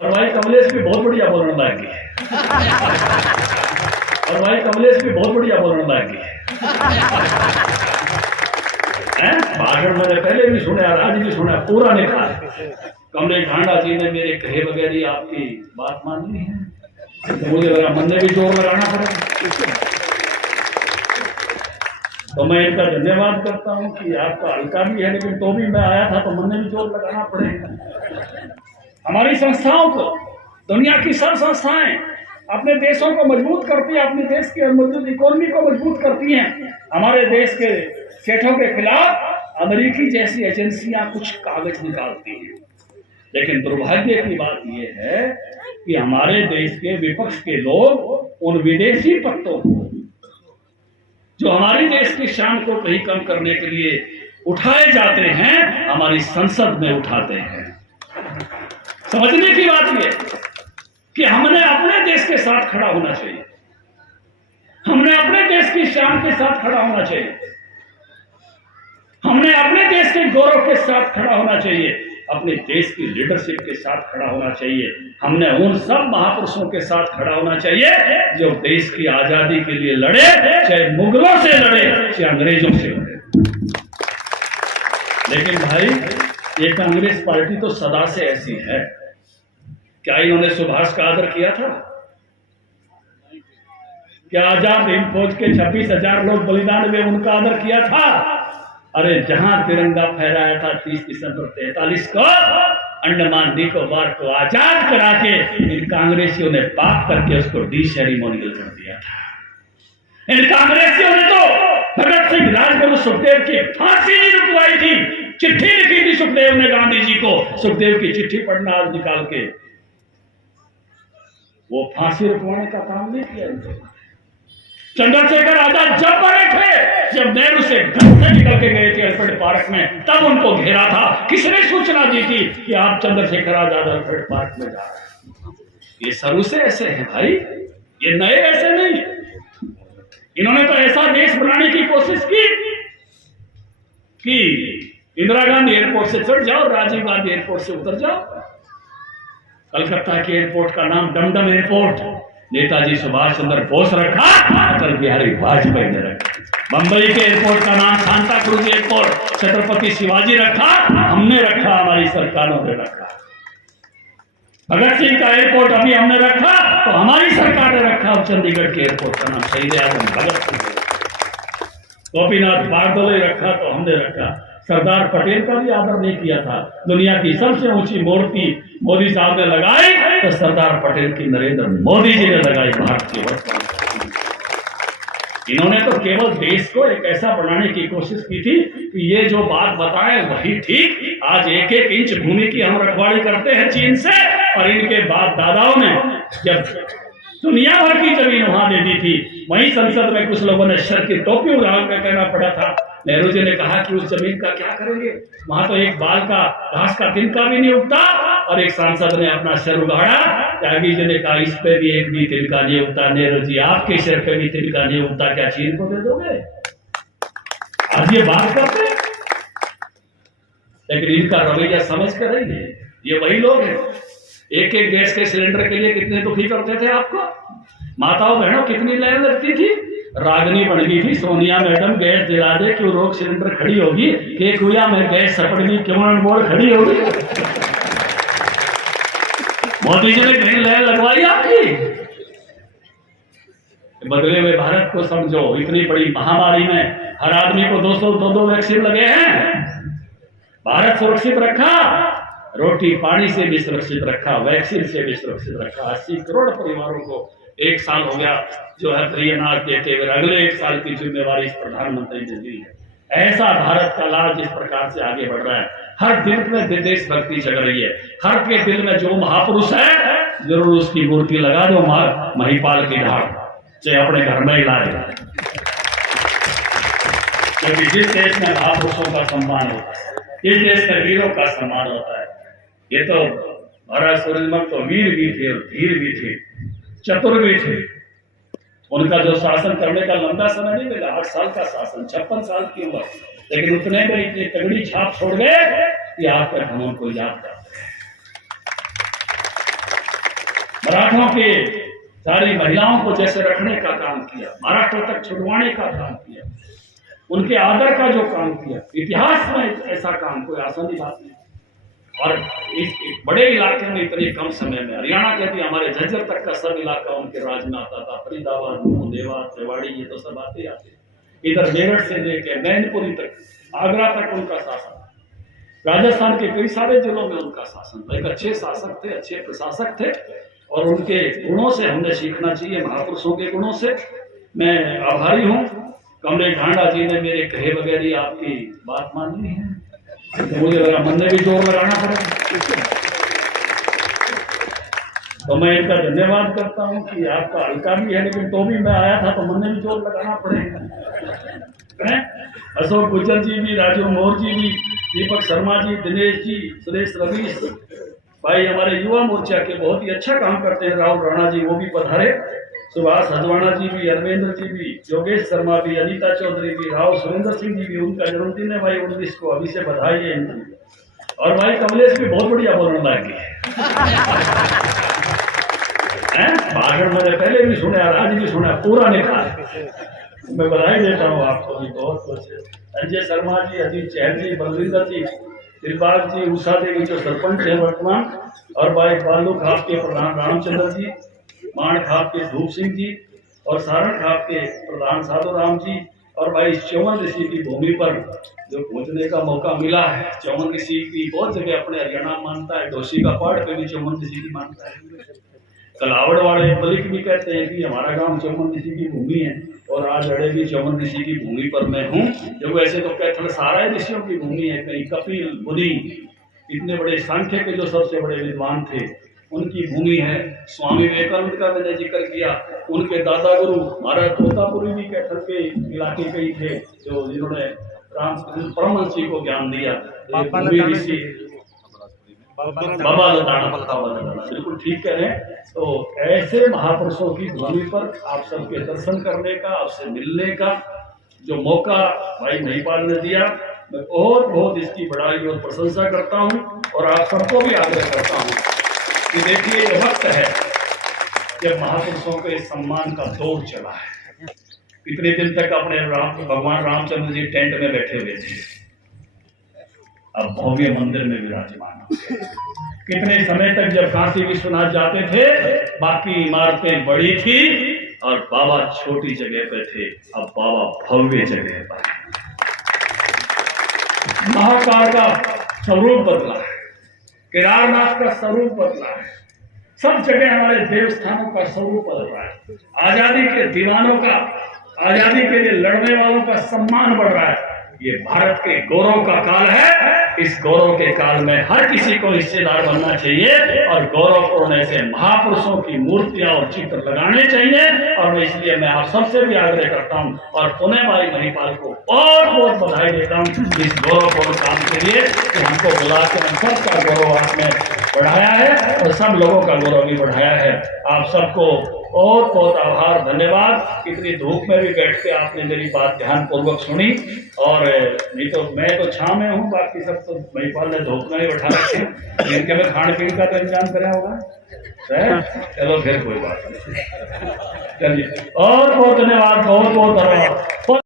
और भाई कमलेश भी बहुत बढ़िया बोलने लग गए और भाई कमलेश भी बहुत बढ़िया बोलने लग गए भाषण मैंने पहले भी सुना, आज भी सुना, पूरा नहीं खा। कमलेश ढांडा जी ने मेरे कहे वगैरह आपकी बात मान ली है, तो मुझे लगा मन में भी जोर लगाना पड़ेगा। तो मैं इनका धन्यवाद करता हूं कि आपका हल्का भी है, लेकिन तो भी मैं आया था तो मन में भी जोर लगाना पड़ेगा। हमारी संस्थाओं को, दुनिया की सब संस्थाएं अपने देशों को मजबूत करती है, अपने देश की मजबूत इकोनॉमी को मजबूत करती हैं। हमारे देश के सेठों के खिलाफ अमेरिकी जैसी एजेंसियां कुछ कागज निकालती हैं, लेकिन दुर्भाग्य की बात यह है कि हमारे देश के विपक्ष के लोग उन विदेशी पत्तों को जो हमारे देश की शान को कहीं कम करने के लिए उठाए जाते हैं, हमारी संसद में उठाते हैं। समझने की बात यह कि हमने अपने देश के साथ खड़ा होना चाहिए, हमने अपने देश की शान के साथ खड़ा होना चाहिए, हमने अपने देश के गौरव के साथ खड़ा होना चाहिए, अपने देश की लीडरशिप के साथ खड़ा होना चाहिए। हमने उन सब महापुरुषों के साथ खड़ा होना चाहिए जो देश की आजादी के लिए लड़े, चाहे मुगलों से लड़े चाहे अंग्रेजों से लड़े। लेकिन भाई ये कांग्रेस पार्टी तो सदा से ऐसी है। क्या इन्होंने सुभाष का आदर किया था? क्या आजाद हिंद फौज के 26,000 लोग बलिदान में उनका आदर किया था? अरे जहां तिरंगा फहराया था 30 दिसंबर 43 को अंडमान निकोबार को आजाद करा के इन कांग्रेसियों ने पाप करके उसको डी सेरेमोनियल कर दिया था। इन कांग्रेसियों ने तो भगत सिंह, राजगुरु, सुखदेव की फांसी नहीं रुकवाई थी, चिट्ठी लिखी थी सुखदेव ने गांधी जी को। सुखदेव की चिट्ठी पढ़ना आज निकाल के, वो फांसी रुकवाने का काम नहीं किया। चंद्रशेखर आजाद जब बड़े थे, जब नेहरू से घर से निकल के गए थे अल्फ्रेड पार्क में, तब उनको घेरा था। किसने सूचना दी थी कि आप चंद्रशेखर आजाद अल्फ्रेड पार्क में जा रहे हैं? ये शुरू से ऐसे हैं भाई, ये नए ऐसे नहीं। इन्होंने तो ऐसा देश बनाने की कोशिश की कि इंदिरा गांधी एयरपोर्ट से चढ़ जाओ, राजीव गांधी एयरपोर्ट से उतर जाओ। कलकत्ता के एयरपोर्ट का नाम डमडम एयरपोर्ट नेताजी सुभाष चंद्र बोस रखा, अटल बिहारी वाजपेयी ने रखा। बंबई के एयरपोर्ट का नाम Santa cruise airport Chhatrapati Shivaji रखा, हमने रखा, हमारी सरकारों ने रखा। भगत सिंह का एयरपोर्ट अभी हमने रखा तो हमारी सरकार ने रखा। अब चंडीगढ़ के एयरपोर्ट का नाम शहीद आजम भगत सिंह, गोपीनाथ बारदोले रखा तो हमने रखा। सरदार पटेल का भी आदर नहीं किया था। दुनिया की सबसे ऊंची मूर्ति मोदी साहब ने लगाई तो सरदार पटेल की नरेंद्र मोदी जी ने लगाई, भारत के वर्तमान। इन्होंने तो केवल देश को एक ऐसा बनाने की कोशिश की थी कि ये जो बात बताएं वही ठीक। आज 1-1 इंच भूमि की हम रखवाली करते हैं चीन से, और इनके बाप दादाओं ने जब दुनिया भर की जमीन वहां दे दी थी, वहीं संसद में कुछ लोगों ने शर की टोपी उड़ा कर कहना पड़ा था। नेहरू जी ने कहा कि उस जमीन का क्या करेंगे, वहां तो एक बाल का घास का तिनका भी नहीं उगता। और एक सांसद ने अपना सर उगाड़ा, त्यागी जी ने कहा इस पे भी एक भी तिनका नहीं उगता। नेहरू जी आपके सिर पे भी तिनका नहीं उगता, क्या चीन को दे दोगे? आज ये बात करते, लेकिन इनका रवैया समझ कर रही है। ये वही लोग हैं, एक गैस के सिलेंडर के लिए कितने दुखी करते थे आपको। माताओं बहनों कितनी लाइन लगती थी। रागनी बन गई थी सोनिया मैडम, गैस दिला दे, क्यों रोक सिलेंडर खड़ी होगी, केक हुआ मैं गैस सपट गई, क्यों बोल खड़ी होगी। मोदी जी ने ग्रीन लाइन लगवाई आपकी। बदले हुए भारत को समझो, इतनी बड़ी महामारी में हर आदमी को 202 वैक्सीन लगे हैं। भारत सुरक्षित रखा, रोटी पानी से भी सुरक्षित रखा, वैक्सीन से भी सुरक्षित रखा। 80 करोड़ परिवारों को 1 साल हो गया जो है फ्री अनाज देते हुए, अगले 1 साल की जिम्मेवारी इस प्रधानमंत्री ने दी है। ऐसा भारत का लाल जिस प्रकार से आगे बढ़ रहा है, हर दिल में देशभक्ति जग रही है। हर के दिल में जो महापुरुष है जरूर उसकी मूर्ति लगा दो, महिपाल की ढाल, चाहे अपने घर में ही लाए। क्योंकि जिस देश में महापुरुषों का सम्मान होता है, जिस देश में वीरों का सम्मान होता है, ये तो महाराज सूरजमल तो वीर भी थे और धीर भी थे, चतुर भी थे। उनका जो शासन करने का लंबा समय नहीं मिला, 8 साल का शासन, 56 साल की उम्र, लेकिन उतने में इतनी तगड़ी छाप छोड़ गए कि आज तक हम उनको याद करते हैं। मराठों के सारी महिलाओं को जैसे रखने का काम किया, महाराष्ट्र तक छुड़वाने का काम किया, उनके आदर का जो काम किया, इतिहास में ऐसा काम कोई आसानी बात नहीं। और इस बड़े इलाके में इतने कम समय में, हरियाणा के भी हमारे झज्जर तक का सब इलाका उनके राज में आता था, फरीदाबाद, देवास, रेवाड़ी, ये तो सब आते आते। इधर मेरठ से लेकर मैनपुरी तक, आगरा तक उनका शासन, राजस्थान के कई सारे जिलों में उनका शासन। एक अच्छे शासक थे, अच्छे प्रशासक थे, और उनके गुणों से हमने सीखना चाहिए, महापुरुषों के गुणों से। मैं आभारी हूँ, कमलेश ढांडा जी ने मेरे कहे वगैरह आपकी बात मान ली है, तो मुझे लगा मन में भी जोर लगाना पड़ेगा। तो मैं इनका धन्यवाद करता हूँ कि आपका हल्का भी है, लेकिन तो भी मैं आया था तो मन में भी जोर लगाना पड़ेगा। अशोक गुज्जर जी भी, राजू मोर जी भी, दीपक शर्मा जी, दिनेश जी, सुरेश रवीश भाई हमारे युवा मोर्चा के बहुत ही अच्छा काम करते हैं, राहुल राणा जी वो भी पधारे, सुभाष हजवाना जी भी, अरविंदर जी भी, योगेश शर्मा भी, अनीता चौधरी भी, राव सुरेंद्र सिंह जी भी, उनका जन्मदिन है भाई 19 को, अभी से बधाई है इनकी। और भाई कमलेश भी बहुत बढ़िया बोलने लगे हैं, भाषण मैंने पहले भी सुना, आज भी सुना, पूरा निकाल। मैं बधाई देता हूँ आपको भी बहुत बहुत। संजय शर्मा जी, अजीत चहल जी, बलविंदर जी, दिलबाग जी, उषा देवी जो सरपंच है वर्तमान, और भाई बालू खाप के प्रधान रामचंद्र जी, माण खाप के धूप सिंह जी, और सारण खाप के प्रधान साधु राम जी, और भाई चौवन ऋषि की भूमि पर जो पहुंचने का मौका मिला है। चौवन ऋषि की बहुत जगह अपने हरियाणा मानता है, डोसी का पहाड़ पे भी चौवन ऋषि की मानता है। कलावड़ वाले मलिक भी कहते हैं कि हमारा गांव चौवन ऋषि की भूमि है, और आज अड़े भी चौवन ऋषि की भूमि पर मैं हूँ। जो वैसे तो कहते सारा ऋषियों की भूमि है, कहीं कपिल मुनि, इतने बड़े सांख्य के जो सबसे बड़े विद्वान थे उनकी भूमि है। स्वामी विवेकानंद का मैंने जिक्र किया, उनके दादा गुरु महाराज तोतापुरी भी कैथल के इलाके के ही थे, जो जिन्होंने रामकृष्ण परमहंस जी को ज्ञान दिया। बाबा लताड़ा, बिल्कुल ठीक कह रहे हैं। तो ऐसे महापुरुषों की भूमि पर आप सबके दर्शन करने का, आपसे मिलने का जो मौका भाई महिपाल ने दिया, मैं बहुत बहुत इसकी बड़ाई और प्रशंसा करता हूँ। और आप सबको भी आग्रह करता हूँ कि देखिए ये वक्त है जब महापुरुषों के सम्मान का दौर चला है। कितने दिन तक अपने भगवान रामचंद्र जी टेंट में बैठे हुए थे, अब भव्य मंदिर में विराजमान हो गए। कितने समय तक जब काशी विश्वनाथ जाते थे बाकी इमारतें बड़ी थी और बाबा छोटी जगह पे थे, अब बाबा भव्य जगह पर। महाकाल का स्वरूप बदला है, केदारनाथ का स्वरूप बदला है, सब जगह हमारे देवस्थानों का स्वरूप बदल रहा है। आजादी के दीवानों का, आजादी के लिए लड़ने वालों का सम्मान बढ़ रहा है। ये भारत के गौरव का काल है। इस गौरव के काल में हर किसी को हिस्सेदार बनना चाहिए और गौरवपूर्ण ऐसे महापुरुषों की मूर्तियां और चित्र लगाने चाहिए। और इसलिए मैं आप सबसे भी आग्रह करता हूं और पुनः भाई महिपाल को बहुत बहुत बधाई देता हूं इस गौरवपूर्ण काम के लिए कि हमको बुला के हम सबका गौरव आपने बढ़ाया है और सब लोगों का गौरव भी बढ़ाया है। आप सबको बहुत बहुत आभार, धन्यवाद। इतनी धूप में भी बैठ के आपने मेरी बात ध्यान पूर्वक सुनी। और नहीं तो मैं तो छांव में हूँ, बाकी सब तो महिपाल ने धूप में ही बैठा रखे, इनके में खाने पीने का तो इंतजाम करा होगा। चलो फिर कोई बात नहीं, चलिए और बहुत धन्यवाद, बहुत बहुत धन्यवाद।